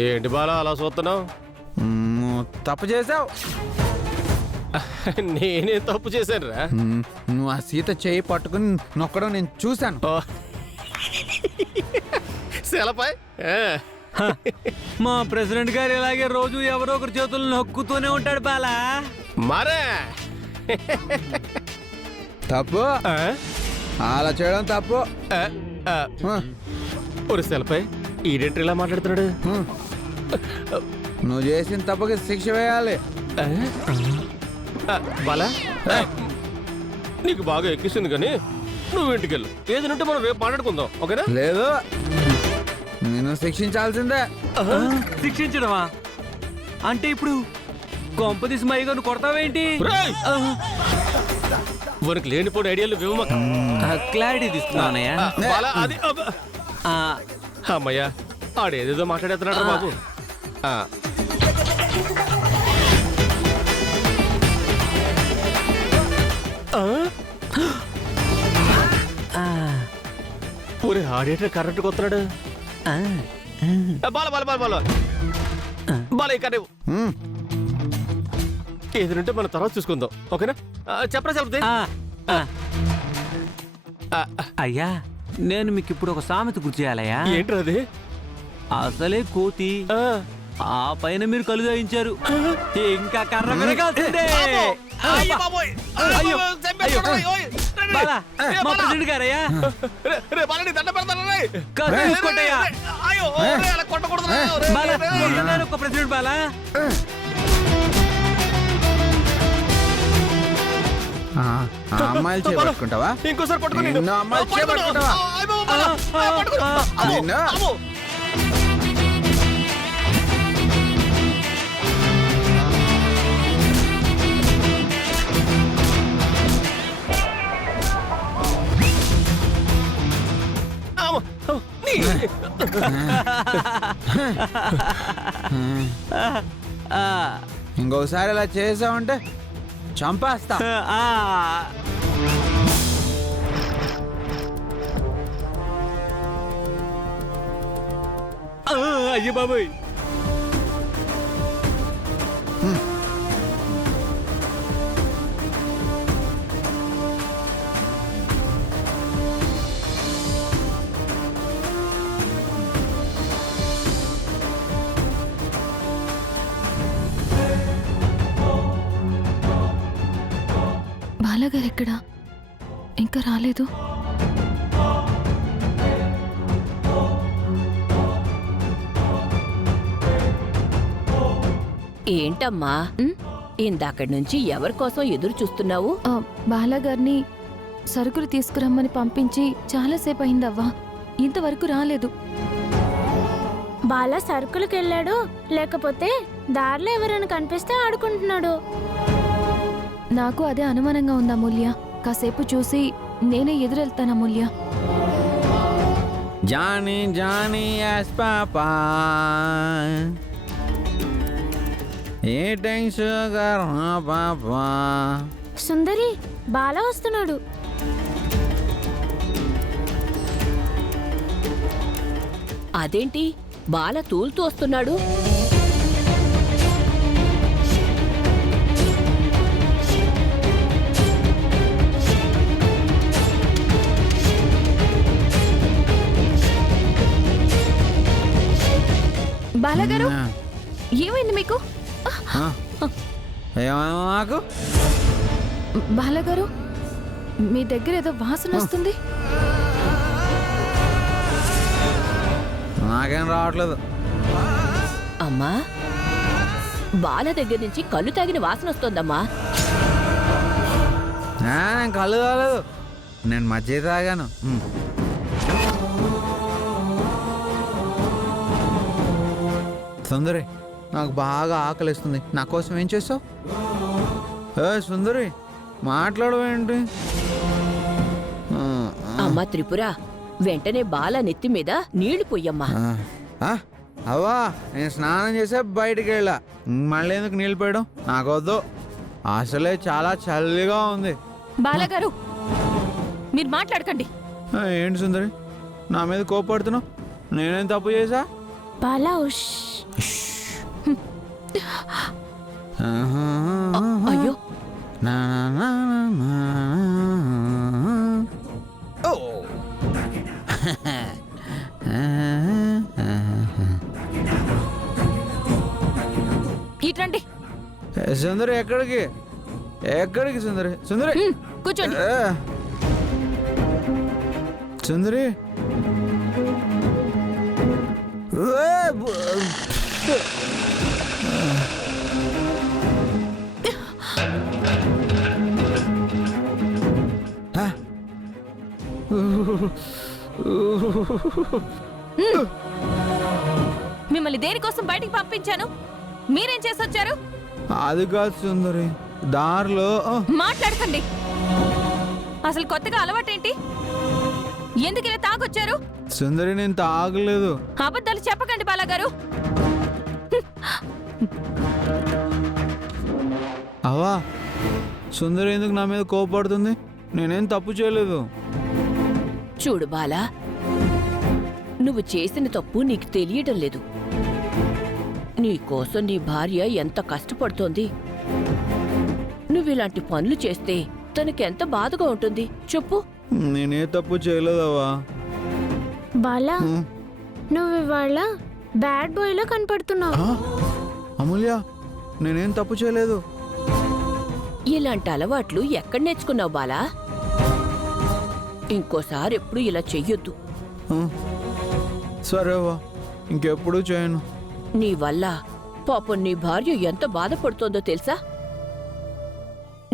ఏంటి బాలా అలా చూస్తున్నావు? తప్పు చేసావు. నేనే తప్పు చేశాను రా. నువ్వు ఆ సీత చేయి పట్టుకుని నొక్కడం నేను చూశాను. సెలపై మా ప్రెసిడెంట్ గారు ఇలాగే రోజు ఎవరో ఒకరి చేతులు నొక్కుతూనే ఉంటాడు బాలా. మరే తప్పు, అలా చేయడం తప్పు. ఒక సెలపై ఈడెంట్రీ ఇలా మాట్లాడుతున్నాడు. నువ్వు చేసిన తప్పుకి శిక్ష వేయాలి. బాలా నీకు బాగా ఎక్కిస్తుంది కానీ నువ్వు ఇంటికెళ్ళు. ఏదంటే మనం రేపు మాట్లాడుకుందాం, ఓకేనా? లేదు, నేను శిక్షించాల్సిందే. శిక్షించడమా? అంటే ఇప్పుడు కొంపదీసి మైగాను కొడతావేంటి? వరకు లేనిపోయిన ఐడియాలు వివమక. క్లారిటీ తీసుకున్నానయ్యా. అది అమ్మయ్యా, ఆడేదేదో మాట్లాడేస్తున్నాడు బాబు. ఊరే ఆడేటర్ కరెక్ట్ కొత్తనాడు. బాల బాల బాల బాల బాల ఇక్కడ ఏదంటే మన తర్వాత చూసుకుందాం, ఓకేనా? చెప్పరా చెప్తే. అయ్యా, నేను మీకు ఇప్పుడు ఒక సామెత గుర్తు చేయాలయ్యా. ఏంట్రా అది? అసలే కోతి, ఆ పైన మీరు కలుగాయించారు, ఇంకా కర్ర పెరగాల్సిందే. మా ప్రెసిడెంట్ గారయ్యా, ఒక ప్రెసిడెంట్ బాలా. అమ్మాయిలు చేపట్టుకుంటావా? ఇంకోసారి పట్టుకుని అమ్మాయిలు చేపట్టుకుంటావా? ఇంకోసారి ఇలా చేసావంటే చంపేస్తా. అయ్యో బాబోయ్, బాలాగారు ఎక్కడా? ఇంకా రాలేదు. ఏంటమ్మా, ఇందాకడి నుంచి ఎవరి కోసం ఎదురు చూస్తున్నావు? బాలాగారిని సరుకులు తీసుకురమ్మని పంపించి చాలాసేపు అయిందవ్వా, ఇంతవరకు రాలేదు. బాలా సరుకులకు వెళ్ళాడు, లేకపోతే దారిలో ఎవరైనా కనిపిస్తే ఆడుకుంటున్నాడు. నాకు అదే అనుమానంగా ఉంది అమూల్య. కాసేపు చూసి నేనే ఎదురెళ్తాను Amulya. Johny Johny yes papa eating sugar papa. సుందరి, బాలా వస్తున్నాడు. అదేంటి బాల తూలుతూ వస్తున్నాడు? బాలాగారు, ఏమైంది మీకు? ఏమైనా నాకు? బాలాగారు, మీ దగ్గర ఏదో వాసన వస్తుంది. నాకేం రావట్లేదు. అమ్మా, బాల దగ్గర నుంచి కళ్ళు తాగిన వాసన వస్తోందమ్మా. నేను కళ్ళు తాగలేదు, నేను మజ్జిగ తాగాను. సుందరి, నాకు బాగా ఆకలిస్తుంది, నా కోసం ఏం చేస్తావు? సుందరి, మాట్లాడవేంటి? అమ్మా త్రిపుర, వెంటనే బాల నెత్తి మీద నీళ్లు పొయ్యమ్మా. అవ్వా, నేను స్నానం చేసే బయటికి వెళ్ళా, మళ్ళీ ఎందుకు నీళ్ళు పోయడం? నాకొద్దు, అసలే చాలా చలిగా ఉంది. బాలాగారు, మీరు మాట్లాడకండి. ఏంటి సుందరి, నా మీద కోపడుతున్నావు? నేనేం తప్పు చేశా? బాలా ఉష్. అయ్యో నా నా నా ఓ ఇట్రండి. సుందరి ఎక్కడికి ఎక్కడికి సుందరి సుందరి కూర్చోండి. సుందరి మిమ్మల్ని దేనికోసం బయటికి పంపించాను? మీరేం చేసొచ్చారు? అది కాదు సుందరి, దారిలో మాట్లాడకండి. అసలు కొత్తగా అలవాటేంటి? ఎందుకు ఇలా తాగొచ్చారు? సుందరి నేను తాగలేదు. అబద్ధాలు చెప్పకండి బాలాగారు. అవా సుందరి ఎందుకు నా మీద కోపడుతుంది? నేనేం తప్పు చేయలేదు. చూడు బాలా, నువ్వు చేసిన తప్పు నీకు తెలియటం లేదు. నీకోసం నీ భార్య ఎంత కష్టపడుతోంది. నువ్విలాంటి పనులు చేస్తే తనకెంత బాధగా ఉంటుంది చెప్పు. నేనే తప్పు చేయలేదవ్వా. బాలా నువ్వు ఇవాళ బ్యాడ్ బాయ్ లో కనపడుతున్నావు. అమూల్య నేనేం తప్పు చేయలేదు. ఇలాంటి అలవాట్లు ఎక్కడ నేర్చుకున్నావు బాలా? ఇంకోసారి ఎప్పుడు ఇలా చెయ్యొద్దు. సరే అవ్వా, ఇంకెప్పుడు చేయను. నీ వల్ల పాపం నీ భార్య ఎంత బాధపడుతోందో తెలుసా?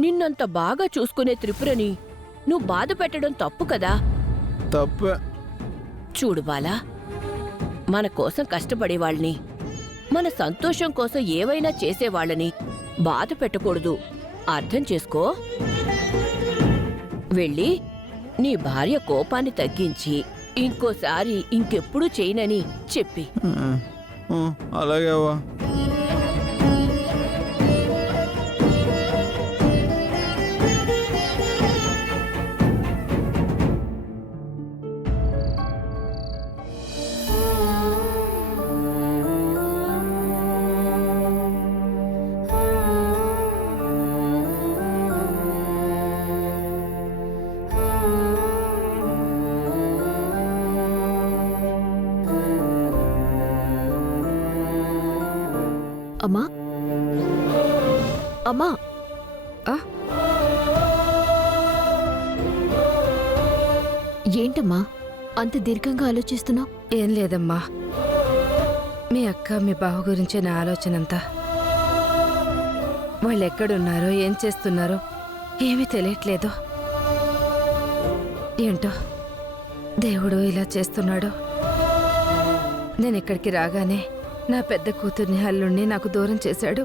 నిన్నంత బాగా చూసుకునే త్రిపురని నువ్వు బాధ పెట్టడం తప్పు కదా. తప్పే. చూడు బాలా, మన కోసం కష్టపడేవాళ్ళని, మన సంతోషం కోసం ఏవైనా చేసేవాళ్ళని బాధ పెట్టకూడదు. అర్థం చేసుకో. వెళ్ళి నీ భార్య కోపాన్ని తగ్గించి ఇంకోసారి ఇంకెప్పుడు చేయనని చెప్పి. అలాగే అవ్వా. అమ్మా అమ్మా ఏంటమ్మా అంత దీర్ఘంగా ఆలోచిస్తున్నావు? ఏం లేదమ్మా, మీ అక్క మీ బావ గురించే నా ఆలోచన అంతా. వాళ్ళు ఎక్కడున్నారో ఏం చేస్తున్నారో ఏమీ తెలియట్లేదు. ఏంటో దేవుడు ఇలా చేస్తున్నాడు. నేను ఇక్కడికి రాగానే నా పెద్ద కూతుర్ని అల్లుణ్ణి నాకు దూరం చేశాడు.